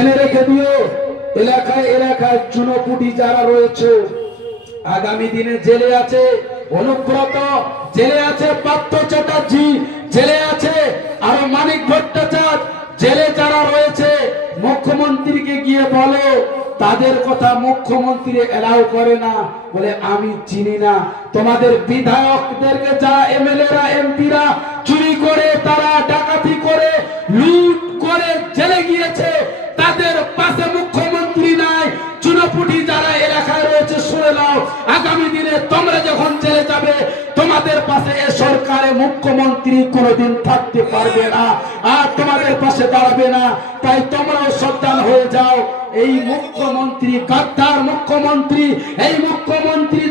জেনে রেখে দিও, এলাকায় এলাকায় চুনোপুটি যারা রয়েছে, আগামী দিনে জেলে আছে অনুব্রত, জেলে আছে পার্থ চ্যাটার্জি, জেলে আছে আরও মানিক ভট্টাচার্য, জেলে যারা রয়েছে, মুখ্যমন্ত্রীকে গিয়ে বলো, তাদের কথা মুখ্যমন্ত্রী এলাও করে না, বলে আমি চিনি না। তোমাদের বিধায়কদেরকে যা এমএলএরা, এমপিরা চুরি করে, তারা ডাকাতি করে, লুট করে জেলে গিয়েছে তাদের পাশে মুখ্যমন্ত্রী নাই। চুনোপুটি যারা এলাকায় রয়েছে, শুনে নাও। আগামী দিনে তোমরা যখন জেলে যাবে, তোমাদের পাশে এ সরকারে মুখ্যমন্ত্রী কোনোদিন থাকতে পারবে না আর তোমাদের পাশে দাঁড়াবে না। তাই তোমরাও সাবধান হয়ে যাও। এই মুখ্যমন্ত্রী, গাদ্দার মুখ্যমন্ত্রী, এই মুখ্যমন্ত্রী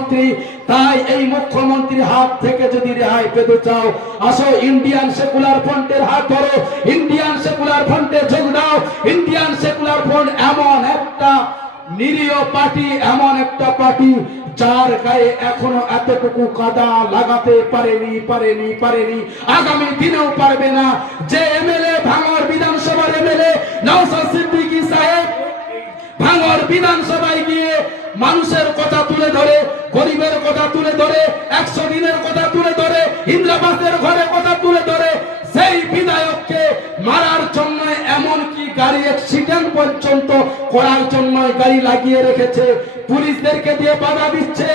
মুখ্যমন্ত্রী তাই এই মুখ্যমন্ত্রীর হাত থেকে যদি রেহাই পেতে চাও, আসো ইন্ডিয়ান সেকুলার ফ্রন্টের হাত ধরো। ইন্ডিয়ান সেকুলার ফ্রন্টে যোগ দাও। ইন্ডিয়ান সেকুলার ফ্রন্ট এমন একটা নিরীহ পার্টি, এমন একটা পার্টি যার গায়ে এখনও এতটুকু কাদা লাগাতে পারেনি পারেনি পারেনি। আগামী দিনেও পারবে না। যে এমএলএ ভাঙর বিধানসভার এমএলএ নওশাদ সিদ্দিকী সাহেব, ভাঙর বিধানসভায় গিয়ে মানুষের কথা তুলে ধরে, গরিবের কথা তুলে ধরে, একশো দিনের কথা তুলে ধরে, ইন্দ্রাবাসের ঘরে কথা তুলে ধরে, সেই বিধায়ককে মারার জন্য এমনকি গাড়ি অ্যাক্সিডেন্ট পর্যন্ত করার জন্য গাড়ি লাগিয়ে রেখেছে। পুলিশদেরকে দিয়ে বাধা দিচ্ছে।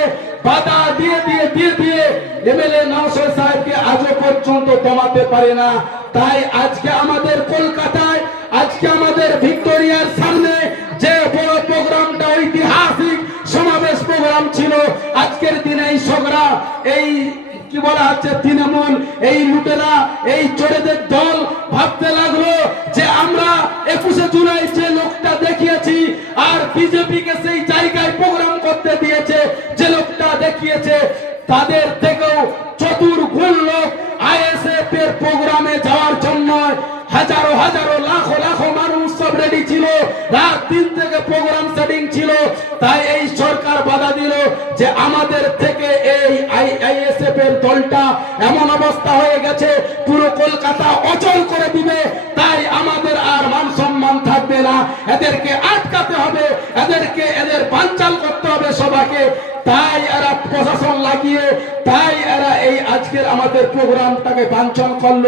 বাধা দিয়ে দিয়ে দিয়ে দিয়ে এমএলএ নওশাদ সাহেবকে আজও পর্যন্ত দমাতে পারে না। তাই আজকে আমাদের কলকাতায়, আজকে আমাদের ভিক্টোরিয়ার প্রোগ্রাম ছিল। আজকের দিনে এই সগরা এই কি বলা হচ্ছে, তৃণমূল, এই লুটেরা, এই চোরেদের দল ভাবতে লাগল যে আমরা একুশে জুলাই যে লোকটা দেখিয়েছি আর বিজেপি কে সেই জায়গায় প্রোগ্রাম করতে দিয়েছে, যে লোকটা দেখিয়েছে, তাদের থেকেও চতুর গুণ লোক আইএসএফ এর প্রোগ্রামে যাওয়ার জন্য হাজারো হাজারো লাখো রেডি ছিল। রাত দিন থেকে প্রোগ্রাম সেটিং ছিল। তাই এই সরকার বাধা দিল যে আমাদের থেকে এই আইএসএফ এর দলটা এমন অবস্থা হয়ে গেছে, পুরো কলকাতা অচল করে দিবে। তাই আমাদের আর মান সম্মান থাকবে না। এদেরকে আটকাতে হবে, এদেরকে এদের বানচাল করতে হবে সবাইকে। তাই এরা প্রশাসন লাগিয়ে, তাই এরা এই আজকের আমাদের প্রোগ্রামটাকে বাঞ্ছন করল।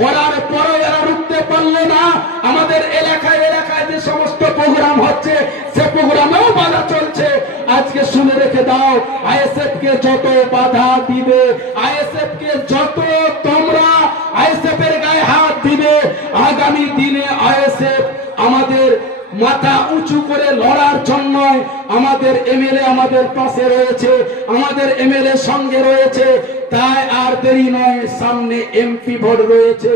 করার পরে এরা রুখতে পারল না, আমাদের এলাকায় এলাকায় যে সমস্ত প্রোগ্রাম হচ্ছে, সে প্রোগ্রামেও বাধা চলছে। আজকে শুনে রেখে দাও আইএসএফ কে যত বাধা দিবে আইএসএফ কে যত তোমরা আইএসএফ এর গায়ে হাত দিবে, আগামী দিনে আইএসএফ আমাদের মাথা উঁচু করে লড়ার জন্য আমাদের এমএলএ আমাদের পাশে রয়েছে, আমাদের এমএলএ সঙ্গে রয়েছে। তাই আর দেরি নয়, সামনে এমপি ভোট রয়েছে।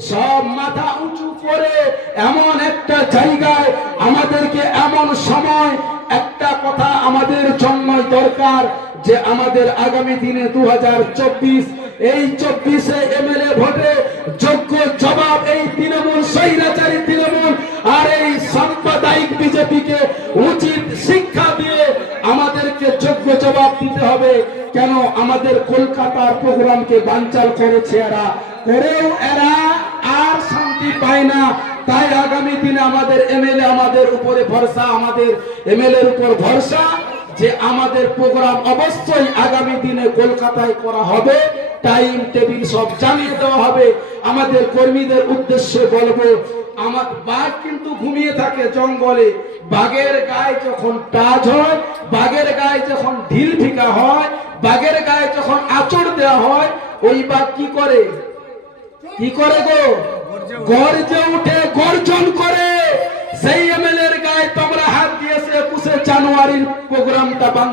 সব মাথা উঁচু করে এমন একটা জায়গায় আমাদেরকে এমন সময় একটা কথা আমাদের জন্য দরকার যে আমাদের আগামী দিনে দু এই চব্বিশে এমএলএ ভোটে যোগ্য জবাব এই তৃণমূল, স্বৈরাচারী তৃণমূল আর এই সাম্প্রদায়িক বিজেপিকে উচিত শিক্ষা দিয়ে আমাদেরকে যোগ্য জবাব দিতে হবে। কেন? আমাদের কলকাতার প্রোগ্রামকে বানচাল করেছে এরা। করেও এরা শান্তি পায় না, তাই আগামী দিনে আমাদের এমএলএ আমাদের উপরে ভরসা, আমাদের এমএলএ এর উপর ভরসা যে আমাদের প্রোগ্রাম অবশ্যই আগামী দিনে কলকাতায় করা হবে। টাইম টেবিল সব জানিয়ে দেওয়া হবে। আমাদের কর্মীদের উদ্দেশ্যে বলব, আমার বাঘ কিন্তু ঘুমিয়ে থাকে জঙ্গলে। বাঘের গায়ে যখন টাচ হয়, বাঘের গায়ে যখন ঢিল ফিকা হয়, বাঘের গায়ে যখন আচড় দেওয়া হয়, ওই বাঘ কি করে? কি করে গো? গর্জে উঠে গর্জন করে সেই এমএলএর গায়ে তোমরা হাত দিয়েছে একুশে জানুয়ারির প্রোগ্রামটা বাঞ্ছা